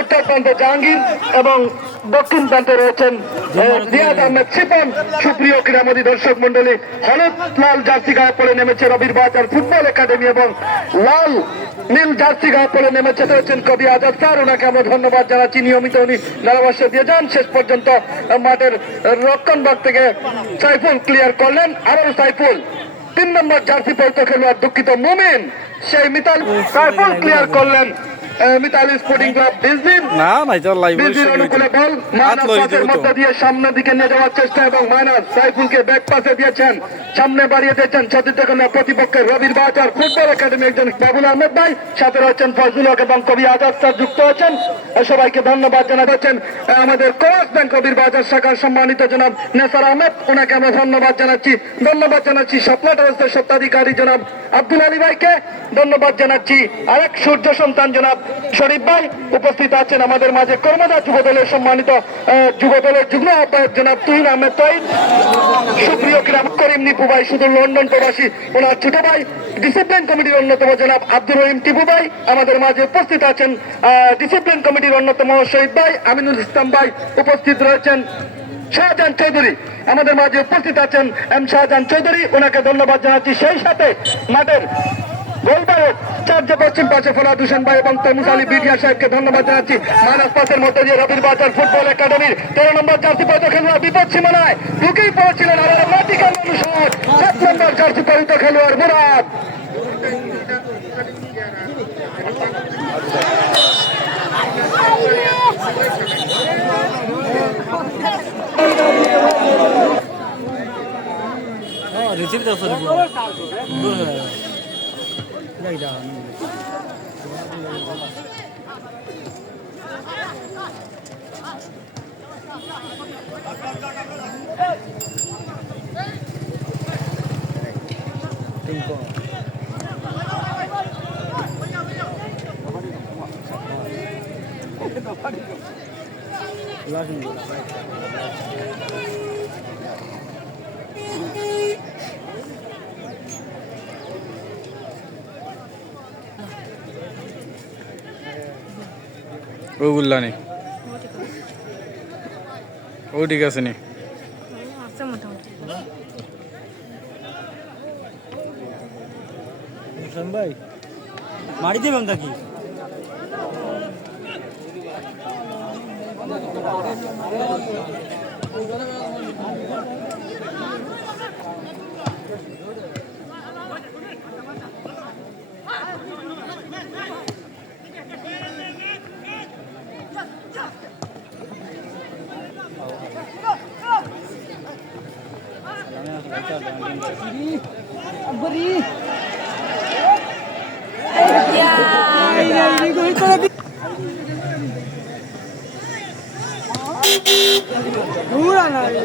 উত্তর প্রান্তে জাহাঙ্গীর এবং দক্ষিণ প্রান্তে রয়েছেন এ, রিয়াজ আহমেদ শিপন সুপ্রিয় ক্রীড়ামোদী দর্শক মন্ডলী হলুদ লাল জার্সি গায়ে পড়ে নেমেছে রবির বাজার ফুটবল একাডেমি এবং লাল নীল জার্সি গায়ে পড়ে নেমেছে রয়েছেন কবি আজাদ স্যার। ওনাকে আমরা ধন্যবাদ জানাচ্ছি। নিয়মিত উনি ধারাভাষ্য দিয়ে যান। শেষ পর্যন্ত মাঠের রক্ষণ ভাগ থেকে সাইফুল ক্লিয়ার করলেন। আবারও সাইফুল তিন নম্বর জার্সি পরিত খেলোয়াড় দুঃখিত মুমিন। সেই মিতাল সাইফুল ক্লিয়ার করলেন। মিতালি স্পোর্টিং ক্লাব ডিজনি না নাই তো লাইভ বিজির অনুকূলে বল মাইনাস মধ্যে দিয়ে সামনের দিকে নিয়ে যাওয়ার চেষ্টা এবং মাইনাস সাইফুলকে ব্যাক পাসে দিয়েছেন। সামনে বাড়িয়ে দিয়েছেন প্রতিপক্ষের রবির বাজার ফুটবল একাডেমি একজন বাবুল আহমেদ ভাই। সাথে রয়েছেন ফজলুল হক এবং কবি আজাদ স্যার যুক্ত আছেন। সবাইকে ধন্যবাদ জানাচ্ছেন আমাদের কোচ ব্যাংক কবির বাজার শাখার সম্মানিত জনাব নেসার আহমেদ। ওনাকে আমরা ধন্যবাদ জানাচ্ছি। ধন্যবাদ জানাচ্ছি স্বপ্ন সত্ত্বাধিকারী জনাব আব্দুল আলী ভাইকে। ধন্যবাদ জানাচ্ছি আরেক সূর্য সন্তান জনাব শরীফ ভাই উপস্থিত আছেন আমাদের মাঝে কর্মদা যুব দলের সম্মানিত যুব দলের যুগ্ম আহ্বায়ক জনাব তুহিন আহমেদ তৈন সুপ্রিয় ক্রীড়া করিম নিপু ভাই শুধু লন্ডন প্রবাসী ওনার ছোট ভাই ডিসিপ্লিন কমিটির অন্যতম জনাব আব্দুর রহিম টিপু ভাই, আমাদের মাঝে উপস্থিত আছেন ডিসিপ্লিন কমিটির অন্যতম শহীদ ভাই আমিনুল ইসলাম ভাই উপস্থিত রয়েছেন। শাহজাহান চৌধুরী, আমাদের মাঝে উপস্থিত আছেন এম শাহজাহান চৌধুরী, ওনাকে ধন্যবাদ জানাচ্ছি। সেই সাথে মাঠের গোলবারক চার্জে পশ্চিম পাশে ফলাদ হোসেন ভাই এবং তমুস আলী বিডিয়া সাহেবকে ধন্যবাদ জানাচ্ছি। মাইনাস পাসের মধ্যে দিয়ে রবির বাজার ফুটবল একাডেমির তেরো নম্বর জার্সি পরিত খেলোয়াড় বিপদ সীমানায় ঢুকেই পড়েছিলেন আবার মাটিকাল অনুসার সাত নম্বর জার্সি পরিত খেলোয়াড় মুরাদ। রিসিভ করছ ওগুলা নেই ও ঠিক আছে নি ভাই মারি দেবেন নাকি 누구랑 나를